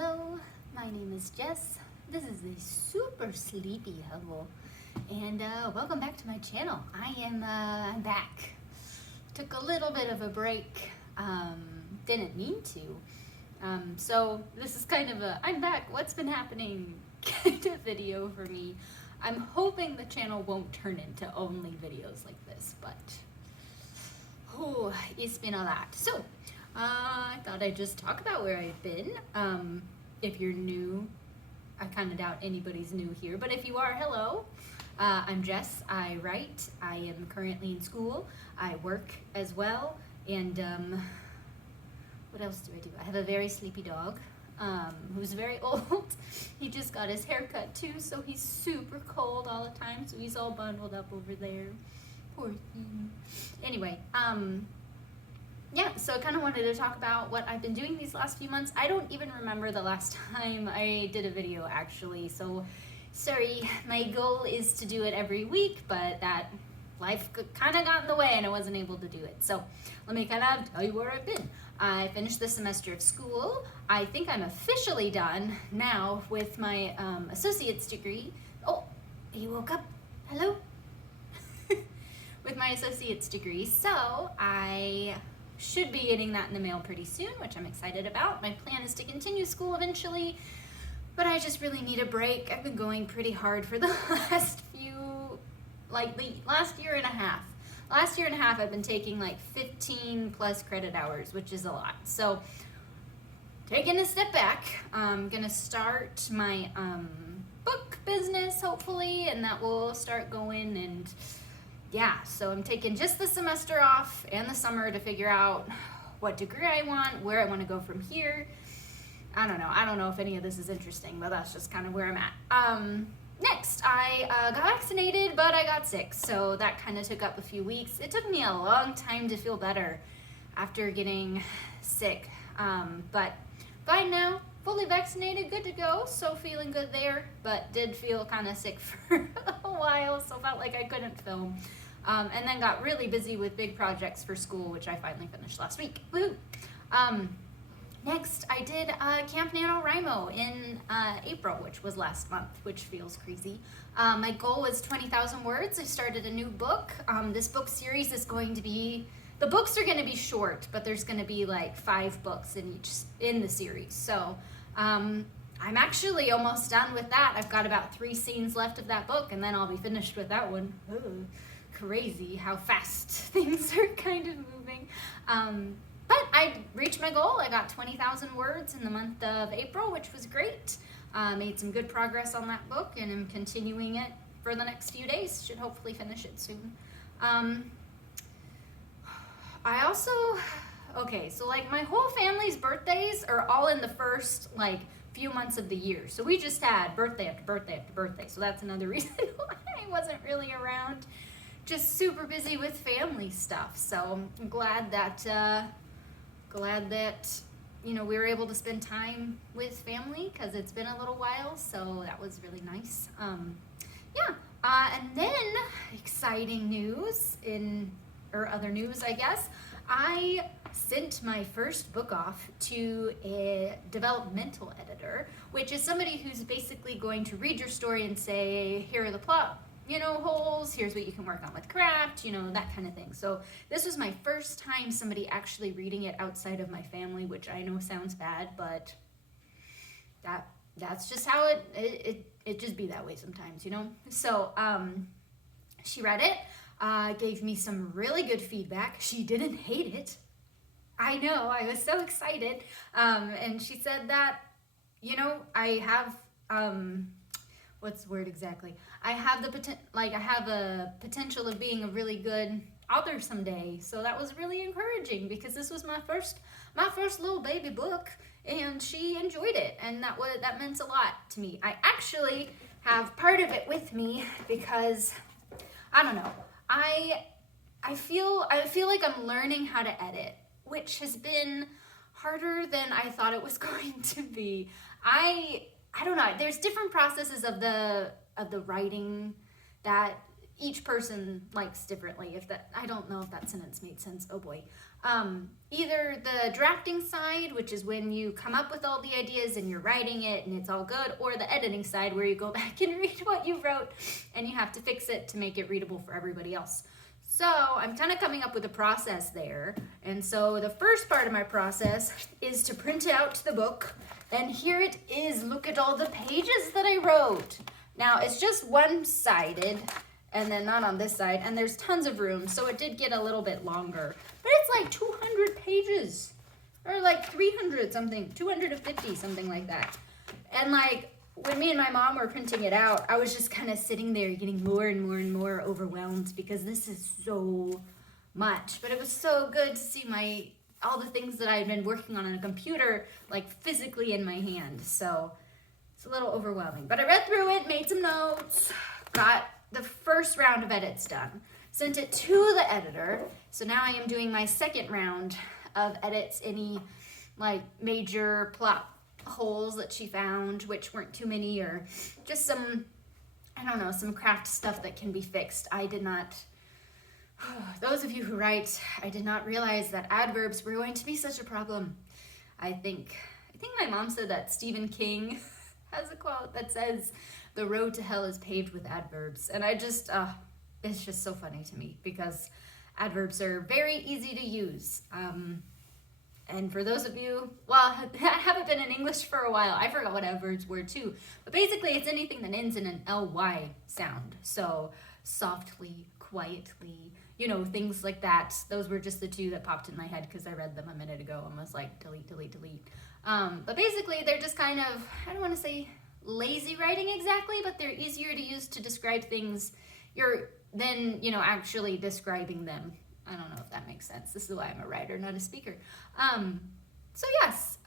Hello, my name is Jess. This is a super sleepy Hubble, and welcome back to my channel. I'm back. Took a little bit of a break, didn't mean to. So this is kind of a I'm back, what's been happening kind of video for me. I'm hoping the channel won't turn into only videos like this, but it's been a lot. So I thought I'd just talk about where I've been. If you're new, I kind of doubt anybody's new here, but if you are, hello. I'm Jess, I write, I am currently in school, I work as well, and what else do I do? I have a very sleepy dog, who's very old. He just got his hair cut too, so he's super cold all the time, so he's all bundled up over there. Poor thing. Anyway, yeah, so I kind of wanted to talk about what I've been doing these last few months. I don't even remember the last time I did a video, actually, so sorry. My goal is to do it every week, but that life kind of got in the way and I wasn't able to do it. So let me kind of tell you where I've been. I finished this semester of school. I think I'm officially done now with my associate's degree. Oh, you woke up. Hello? With my associate's degree. So I should be getting that in the mail pretty soon, which I'm excited about. My plan is to continue school eventually, but I just really need a break. I've been going pretty hard for the last last year and a half. Last year and a half I've been taking like 15 plus credit hours, which is a lot. So taking a step back, I'm gonna start my book business hopefully, and that will start going. And yeah, so I'm taking just the semester off and the summer to figure out what degree I want, where I want to go from here. I don't know if any of this is interesting, but that's just kind of where I'm at. Next, I got vaccinated, but I got sick, so that kind of took up a few weeks. It took me a long time to feel better after getting sick, but fine now, fully vaccinated, good to go, so feeling good there, but did feel kind of sick for a while, so felt like I couldn't film. And then got really busy with big projects for school, which I finally finished last week. Woo! Next, I did Camp NaNoWriMo in April, which was last month, which feels crazy. My goal was 20,000 words. I started a new book. This book series is going to be, the books are going to be short, but there's going to be like 5 books in the series. So I'm actually almost done with that. I've got about 3 scenes left of that book, and then I'll be finished with that one. Ooh, crazy how fast things are kind of moving. But I reached my goal. I got 20,000 words in the month of April, which was great. Made some good progress on that book, and I'm continuing it for the next few days. Should hopefully finish it soon. I also, okay, so like my whole family's birthdays are all in the first few months of the year. So we just had birthday after birthday after birthday. So that's another reason why I wasn't really around. Just super busy with family stuff. So I'm glad that we were able to spend time with family, because it's been a little while, so that was really nice. And then exciting news other news, I guess. I sent my first book off to a developmental editor, which is somebody who's basically going to read your story and say, here are the plot holes, here's what you can work on with craft, that kind of thing. So this was my first time somebody actually reading it outside of my family, which I know sounds bad, but that's just how it just be that way sometimes, So she read it, gave me some really good feedback. She didn't hate it. I know, I was so excited. And she said that, I have, what's the word exactly? I have a potential of being a really good author someday. So that was really encouraging, because this was my first little baby book, and she enjoyed it, and that meant a lot to me. I actually have part of it with me because I don't know. I feel like I'm learning how to edit, which has been harder than I thought it was going to be. I don't know. There's different processes of the writing that each person likes differently. I don't know if that sentence made sense. Oh boy. Either the drafting side, which is when you come up with all the ideas and you're writing it and it's all good, or the editing side where you go back and read what you wrote and you have to fix it to make it readable for everybody else. So I'm kind of coming up with a process there. And so the first part of my process is to print out the book. And here it is. Look at all the pages that I wrote. Now it's just one-sided and then not on this side. And there's tons of room. So it did get a little bit longer. But it's like 200 pages or like 300 something, 250, something like that. And like when me and my mom were printing it out, I was just kind of sitting there getting more and more and more overwhelmed because this is so much. But it was so good to see all the things that I had been working on a computer, like physically in my hand. So it's a little overwhelming. But I read through it, made some notes, got the first round of edits done, sent it to the editor. So now I am doing my second round of edits, any like major plot holes that she found, which weren't too many, or just some, I don't know, some craft stuff that can be fixed. I did not, those of you who write, I did not realize that adverbs were going to be such a problem. I think my mom said that Stephen King has a quote that says, "The road to hell is paved with adverbs." And I just, it's just so funny to me because adverbs are very easy to use. And for those of you, well, haven't been in English for a while, I forgot what adverbs were too. But basically, it's anything that ends in an ly sound. So softly, quietly, you know, things like that. Those were just the two that popped in my head because I read them a minute ago and was like, delete, delete, delete. But basically, they're just kind of, I don't want to say lazy writing exactly, but they're easier to use to describe things than, you know, actually describing them. I don't know if that makes sense. This is why I'm a writer, not a speaker. So yes,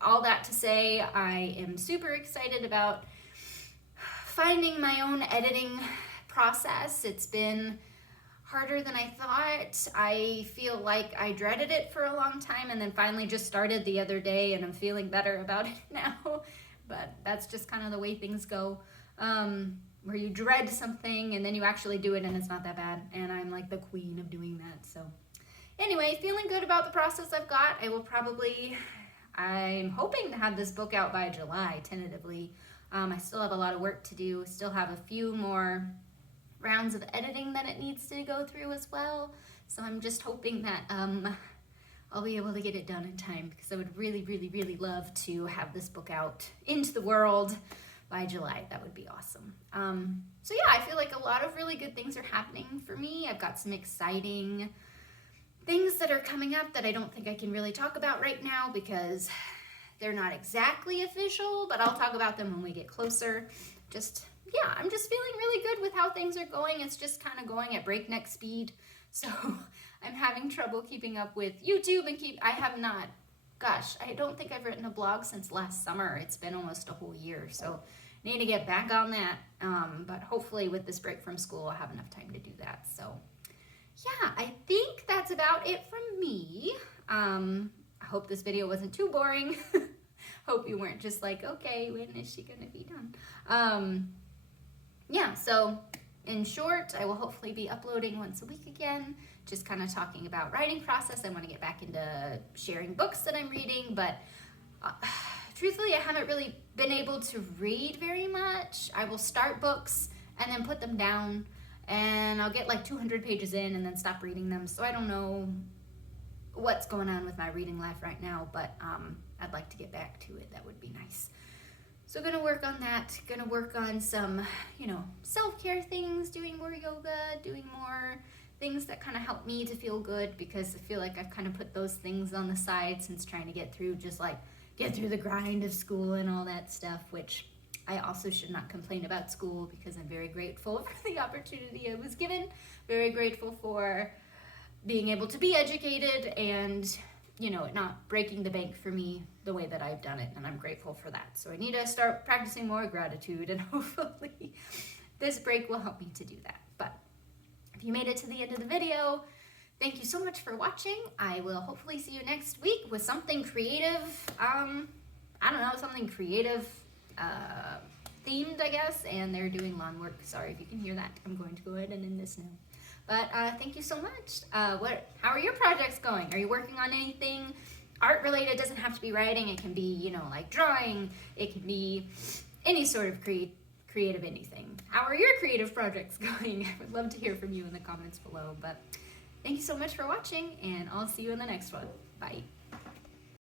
all that to say, I am super excited about finding my own editing process. It's been harder than I thought. I feel like I dreaded it for a long time and then finally just started the other day and I'm feeling better about it now. But that's just kind of the way things go. Where you dread something and then you actually do it and it's not that bad. And I'm like the queen of doing that. So anyway, feeling good about the process I've got. I'm hoping to have this book out by July, tentatively. I still have a lot of work to do. Still have a few more rounds of editing that it needs to go through as well. So I'm just hoping that I'll be able to get it done in time because I would really, really, really love to have this book out into the world by July. That would be awesome. So yeah, I feel like a lot of really good things are happening for me. I've got some exciting things that are coming up that I don't think I can really talk about right now because they're not exactly official, but I'll talk about them when we get closer. Yeah, I'm just feeling really good with how things are going. It's just kind of going at breakneck speed. So I'm having trouble keeping up with YouTube I don't think I've written a blog since last summer. It's been almost a whole year, so I need to get back on that. But hopefully with this break from school, I'll have enough time to do that. So yeah, I think that's about it from me. I hope this video wasn't too boring. Hope you weren't just like, okay, when is she gonna be done? Yeah, so in short, I will hopefully be uploading once a week again, just kind of talking about writing process. I want to get back into sharing books that I'm reading, but truthfully, I haven't really been able to read very much. I will start books and then put them down, and I'll get like 200 pages in and then stop reading them. So I don't know what's going on with my reading life right now, but I'd like to get back to it. That would be nice. So gonna work on that, gonna work on some, self-care things, doing more yoga, doing more things that kind of help me to feel good because I feel like I've kind of put those things on the side since trying to get through the grind of school and all that stuff, which I also should not complain about school because I'm very grateful for the opportunity I was given, very grateful for being able to be educated and it not breaking the bank for me the way that I've done it, and I'm grateful for that. So I need to start practicing more gratitude, and hopefully this break will help me to do that. But if you made it to the end of the video, thank you so much for watching. I will hopefully see you next week with something creative, something creative themed, I guess, and they're doing lawn work. Sorry if you can hear that. I'm going to go ahead and end this now. But thank you so much. How are your projects going? Are you working on anything art related? It doesn't have to be writing. It can be, like drawing. It can be any sort of creative anything. How are your creative projects going? I would love to hear from you in the comments below. But thank you so much for watching, and I'll see you in the next one. Bye.